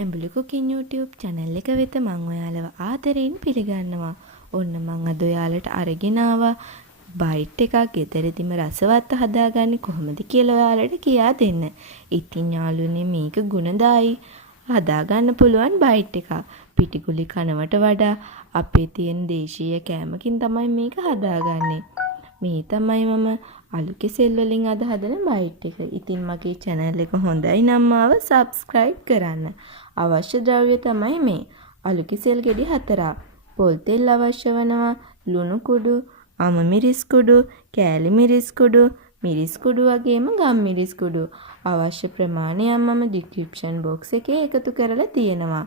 ඇඹුලු cooking YouTube channel එක වෙත මම ඔයාලව ආදරයෙන් පිළිගන්නවා. ඔන්න මම අද ඔයාලට අරගෙන ආවා බයිට් එකක් ගෙදරදිම රසවත් හදාගන්නේ කොහොමද කියලා ඔයාලට කියා දෙන්න. ඉතින් යාළුවනේ මේක ගුණදායි හදාගන්න පුළුවන් බයිට් එකක්. පිටිගුලි කනවට වඩා අපේ තියෙන දේශීය කෑමකින් තමයි මේක හදාගන්නේ. මේ තමයි මම අලු කෙසෙල් වලින් අද හදන බයිට් එක. ඉතින් මගේ channel එක හොඳයි නම් මාව subscribe කරන්න. අවශ්‍ය ද්‍රව්‍ය තමයි මේ. අලු කෙසෙල් ගෙඩි 4ක්. පොල් තෙල් අවශ්‍ය වෙනවා. ලුණු කුඩු, අම මිරිස් කුඩු, කෑලි මිරිස් කුඩු, මිරිස් කුඩු වගේම ගම් මිරිස් කුඩු. අවශ්‍ය ප්‍රමාණය මම description box එකේ එකතු කරලා තියෙනවා.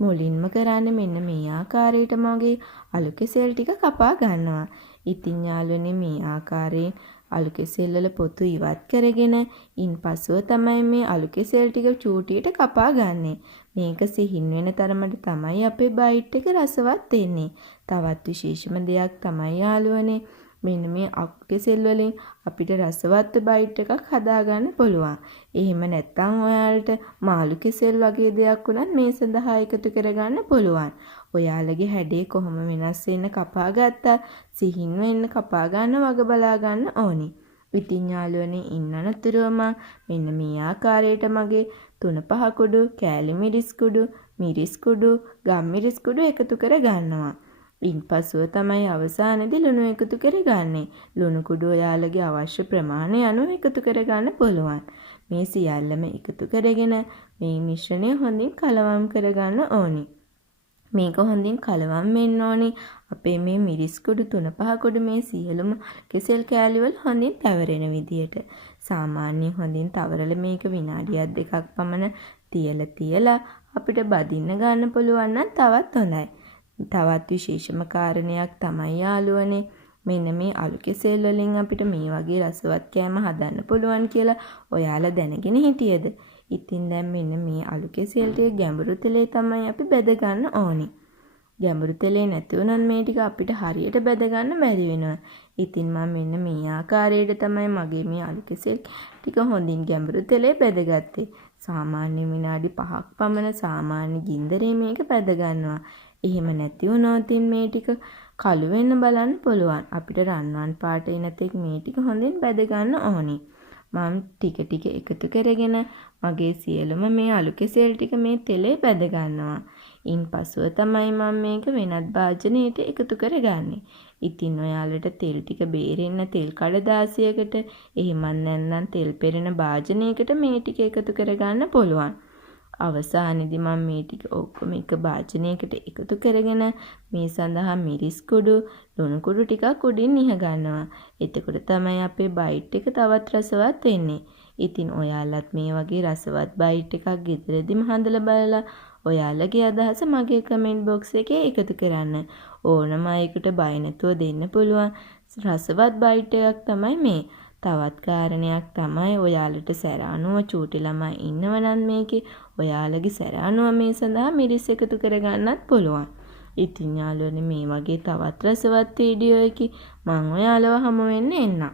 මුලින්ම කරන්නේ මෙන්න මේ ආකාරයට මගේ අලු කෙසෙල් ටික කපා ගන්නවා. ඉතින් යාළුවනේ මේ ආකාරයෙන් අලු කෙසෙල් වල පොතු ඉවත් කරගෙන ඉන්පසුව තමයි මේ අලු කෙසෙල් ටික චූටියට කපා ගන්නෙ. මේක සිහින් වෙන තරමට තමයි අපේ බයිට් එක රසවත් වෙන්නේ. තවත් විශේෂම දෙයක් තමයි යාළුවනේ මෙන්න මේ අලු කෙසෙල් වලින් අපිට රසවත් බයිට් එකක් හදාගන්න පුළුවන්. එහෙම නැත්නම් ඔයාලට මාළු කෙසෙල් වගේ දෙයක් උනත් මේ සඳහා එකතු කරගන්න පුළුවන්. ඔයාලගේ හැඩේ කොහොම වෙනස් වෙන්න කපා ගත්තා සිහින් වෙන්න කපා ගන්න වග බලා ගන්න ඕනි. ඉතින් යාළුවනේ ඉන්නනතුරුම මෙන්න මේ ආකාරයට මගේ 3-5 කුඩු කෑලි මිරිස් කුඩු, මිරිස් කුඩු, ගම් මිරිස් කුඩු එකතු කර ගන්නවා. ඉන්පසුව තමයි අවසානයේදී ලුණු එකතු කරගන්නේ. ලුණු කුඩු ඔයාලගේ අවශ්‍ය ප්‍රමාණය අනුව එකතු කරගන්න පුළුවන්. මේ සියල්ලම එකතු කරගෙන මේ මිශ්‍රණය හොඳින් කලවම් කරගන්න ඕනි. මේක හොඳින් කලවම් වෙන්න ඕනි. අපේ මේ මිරිස් කුඩු 3-5 කුඩු මේ සියලුම කෙසෙල් කෑලි වල හොඳින් තවරෙන විදියට. සාමාන්‍යයෙන් හොඳින් තවරලා මේක විනාඩියක් දෙකක් පමණ තියලා අපිට බදින්න ගන්න පුළුවන් නම් තවත් හොඳයි. තවත් විශේෂම කාරණයක් තමයි යාළුවනේ මෙන්න මේ අලු කෙසෙල් වලින් අපිට මේ වගේ රසවත් කෑම හදන්න පුළුවන් කියලා ඔයාලා දැනගෙන හිටියද? ඉතින් දැන් මෙන්න මේ අලු කෙසෙල් ටික ගැඹුරු තෙලේ තමයි අපි බෙද ගන්න ඕනි. ගැඹුරු තෙලේ නැති වුණොත් මේ ටික අපිට හරියට බෙද ගන්න බැරි වෙනවා. ඉතින් මම මෙන්න මේ ආකාරයට තමයි මගේ මේ අලු කෙසෙල් ටික හොඳින් ගැඹුරු තෙලේ බෙදගත්තේ. සාමාන්‍ය විනාඩි 5ක් පමණ සාමාන්‍ය ගින්දරේ මේක බෙද ගන්නවා. එහෙම නැති වුණොත් මේ ටික කළු වෙන්න බලන්න පුළුවන්. අපිට රන්වන් පාට එන තෙක් මේ ටික හොඳින් බෙද ගන්න ඕනි. මම ටික එකතු කරගෙන මගේ සියලුම මේ අලු කෙසෙල් ටික මේ තෙලේ බෙද ගන්නවා. ඉන්පසුව තමයි මම මේක වෙනත් භාජනයකට එකතු කරගන්නේ. ඉතින් ඔයාලට තෙල් ටික බේරෙන්න තෙල් කඩදාසියකට එහෙමත් නැත්නම් තෙල් පෙරෙන භාජනයකට මේ ටික එකතු කරගන්න පුළුවන්. අවසානයේදී මම මේ ටික ඔක්කොම එක භාජනයකට එකතු කරගෙන මේ සඳහා මිරිස් කුඩු, ලුණු කුඩු ටිකක් උඩින් ඉහ ගන්නවා. එතකොට තමයි අපේ බයිට් එක තවත් රසවත් වෙන්නේ. ඉතින් ඔයාලත් මේ වගේ රසවත් බයිට් එකක් ගෙදරදීම හදලා බලලා ඔයාලගේ අදහස මගේ කමෙන්ට් බොක්ස් එකේ එකතු කරන්න. ඕනම අයෙකුට බය නැතුව දෙන්න පුළුවන් රසවත් බයිට් එකක් තමයි මේ. තවත් කාරණයක් තමයි ඔයාලට සැර අනුව චූටි ළමයි ඉන්නවනම් මේකේ ඔයාලගේ සැර අනුව මේ සඳහා මිරිස් එකතු කරගන්නත් පුළුවන්. ඉතින් යාළුවනේ මේ වගේ තවත් රසවත් වීඩියෝ එකකින් මම ඔයාලව හමු වෙන්න එන්නම්.